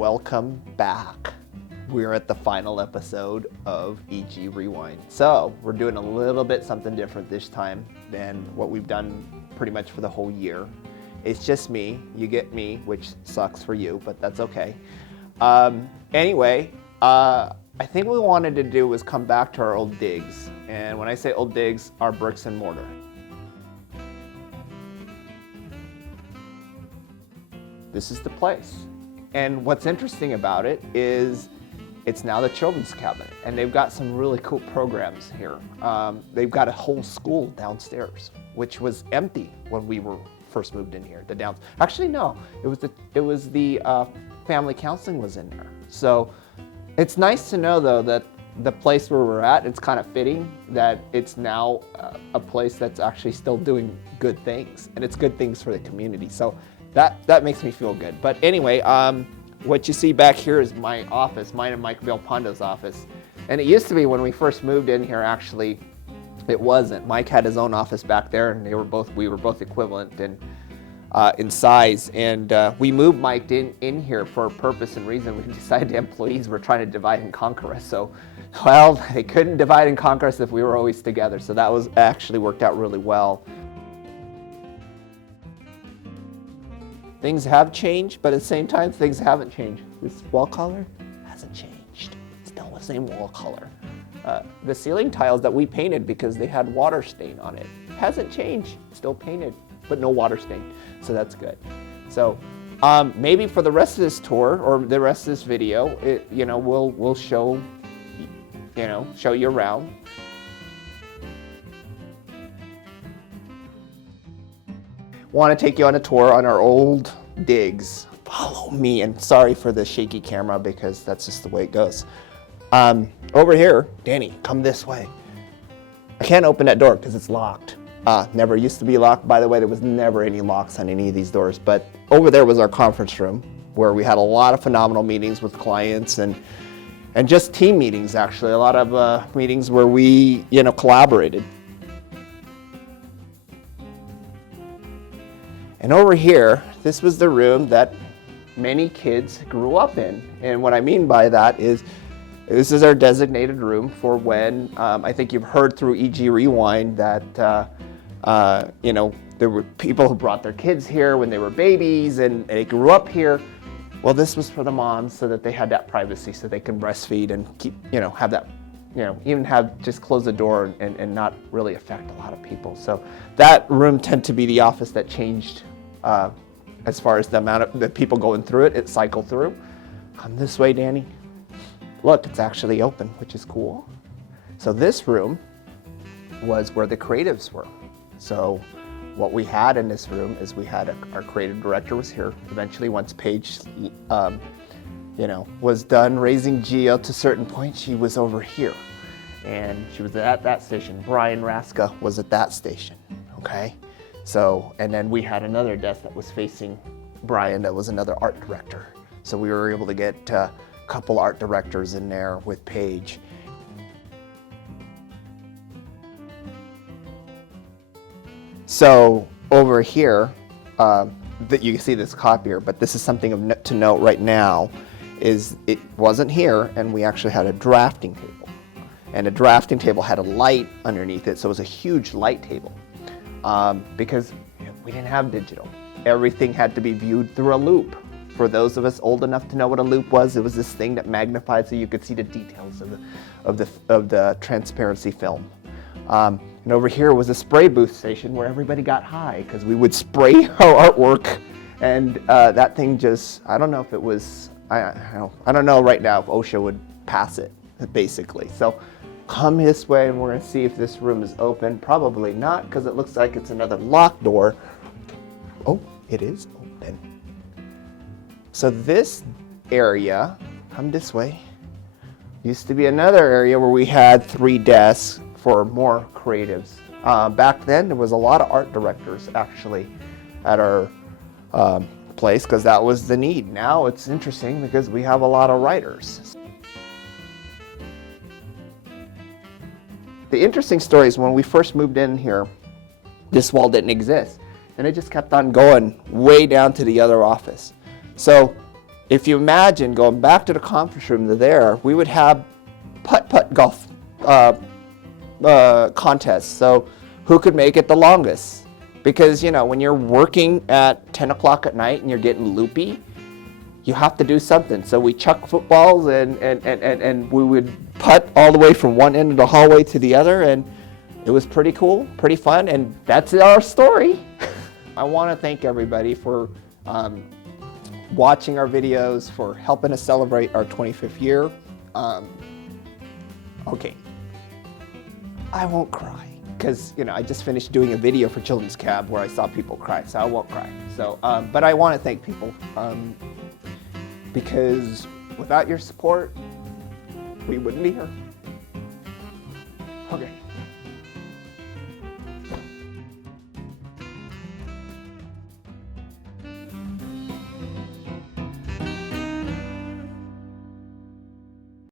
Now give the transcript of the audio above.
welcome back. We're at the final episode of EG Rewind. So we're doing a little bit something different this time than what we've done pretty much for the whole year. It's just me. You get me, which sucks for you, but that's okay. Anyway, I think what we wanted to do was come back to our old digs. And when I say old digs, our bricks and mortar. This is the place. And what's interesting about it is it's now the children's cabinet, and they've got some really cool programs here. They've got a whole school downstairs, which was empty when we were first moved in here. Actually, no, it was the family counseling was in there. So it's nice to know though that the place where we're at, it's kind of fitting that it's now a place that's actually still doing good things, and it's good things for the community. So that makes me feel good. But anyway, what you see back here is my office, mine and Mike Villalpando's office. And it used to be when we first moved in here, actually, it wasn't. Mike had his own office back there, and we were both equivalent in size. And we moved Mike in here for a purpose and reason. We decided the employees were trying to divide and conquer us. So, well, they couldn't divide and conquer us if we were always together. So that was actually worked out really well. Things have changed, but at the same time, things haven't changed. This wall color hasn't changed. It's still the same wall color. The ceiling tiles that we painted because they had water stain on it hasn't changed. Still painted, but no water stain. So that's good. So maybe for the rest of this tour or the rest of this video, we'll show you around. Want to take you on a tour on our old digs. Follow me, and sorry for the shaky camera because that's just the way it goes. Over here, Danny, come this way. I can't open that door because it's locked. Never used to be locked. By the way, there was never any locks on any of these doors, but over there was our conference room where we had a lot of phenomenal meetings with clients and just team meetings, actually. A lot of meetings where we, collaborated. And over here, this was the room that many kids grew up in. And what I mean by that is, this is our designated room for when, I think you've heard through EG Rewind that, there were people who brought their kids here when they were babies and they grew up here. Well, this was for the moms so that they had that privacy so they can breastfeed and keep, have that, even just close the door and not really affect a lot of people. So that room tended to be the office that changed as far as the amount of the people going through it. It cycled through. Come this way, Danny. Look, it's actually open, which is cool. So this room was where the creatives were. So what we had in this room is we had our creative director was here. Eventually, once Paige, was done raising Geo to a certain point, she was over here. And she was at that station. Brian Raska was at that station, okay? So, and then we had another desk that was facing Brian that was another art director. So we were able to get a couple art directors in there with Paige. So over here, that you can see this copier, but this is something to note right now, is it wasn't here, and we actually had a drafting table. And a drafting table had a light underneath it, so it was a huge light table. Because we didn't have digital. Everything had to be viewed through a loop. For those of us old enough to know what a loop was, it was this thing that magnified so you could see the details of the transparency film. And over here was a spray booth station where everybody got high because we would spray our artwork, and that thing just, I don't know if it was, I don't know right now if OSHA would pass it, basically. So come this way and we're gonna see if this room is open. Probably not, because it looks like it's another locked door. Oh, it is open. So this area, come this way, used to be another area where we had 3 desks for more creatives. Back then, there was a lot of art directors actually at our place because that was the need. Now it's interesting because we have a lot of writers. The interesting story is when we first moved in here, this wall didn't exist. And it just kept on going way down to the other office. So if you imagine going back to the conference room there, we would have putt-putt golf contests. So who could make it the longest? Because, you know, when you're working at 10 o'clock at night and you're getting loopy, you have to do something. So we chuck footballs and we would putt all the way from one end of the hallway to the other, and it was pretty cool, pretty fun, and that's our story. I want to thank everybody for watching our videos, for helping us celebrate our 25th year. Okay, I won't cry because, you know, I just finished doing a video for Children's Cab where I saw people cry, so I won't cry. So, but I want to thank people because without your support, we wouldn't be here. Okay.